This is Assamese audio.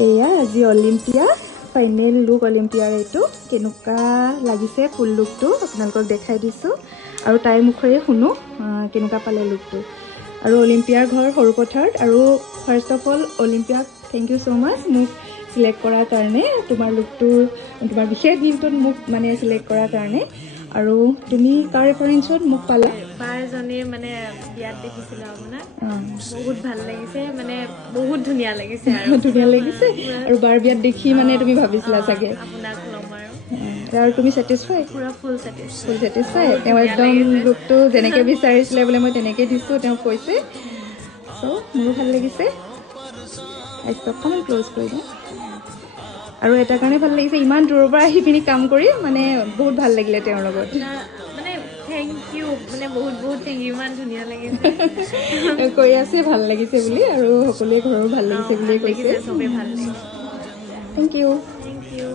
এয়া আজি অলিম্পিয়া ফাইনেল লুক অলিম্পিয়াৰ এইটো কেনেকুৱা লাগিছে ফুল লুকটো আপোনালোকক দেখাই দিছোঁ আৰু তাইৰ মুখেৰে শুনো কেনেকুৱা পালে লুকটো আৰু অলিম্পিয়াৰ ঘৰ সৰুপথাৰত আৰু ফাৰ্ষ্ট অফ অল অলিম্পিয়াক থেংক ইউ ছ' মাছ মোক চিলেক্ট কৰাৰ কাৰণে তোমাৰ লুকটো তোমাৰ বিশেষ দিনটোত মোক মানে চিলেক্ট কৰাৰ কাৰণে আৰু তুমি কাৰ ৰেফাৰেঞ্চত মোক পালা বাৰজনীৰ মানে বিয়াত দেখিছিলোঁ আপোনাক বহুত ভাল লাগিছে মানে বহুত ধুনীয়া লাগিছে আৰু ধুনীয়া লাগিছে আৰু বাৰ বিয়াত দেখি মানে তুমি ভাবিছিলা চাগে আপোনাক ল'ম আৰু তুমি ছেটিছফাই পুৰা ফুল ফুল ছেটিছফাই তেওঁ একদম লুকটো যেনেকৈ বিচাৰিছিলে বোলে মই তেনেকৈ দিছোঁ তেওঁ কৈছে চ' মোৰো ভাল লাগিছে আইচটো অকণমান ক্ল'জ কৰি দিওঁ আৰু এটা কাৰণে ভাল লাগিছে ইমান দূৰৰ পৰা আহি পিনি কাম কৰি মানে বহুত ভাল লাগিলে তেওঁৰ লগত মানে থেংক ইউ মানে বহুত বহুত থেংক ইউ ইমান ধুনীয়া লাগিছে কৈ আছে ভাল লাগিছে বুলি আৰু সকলোৱে ঘৰৰ ভাল লাগিছে বুলিয়ে কৈছে চবেই ভাল লাগিছে থেংক ইউ থেংক ইউ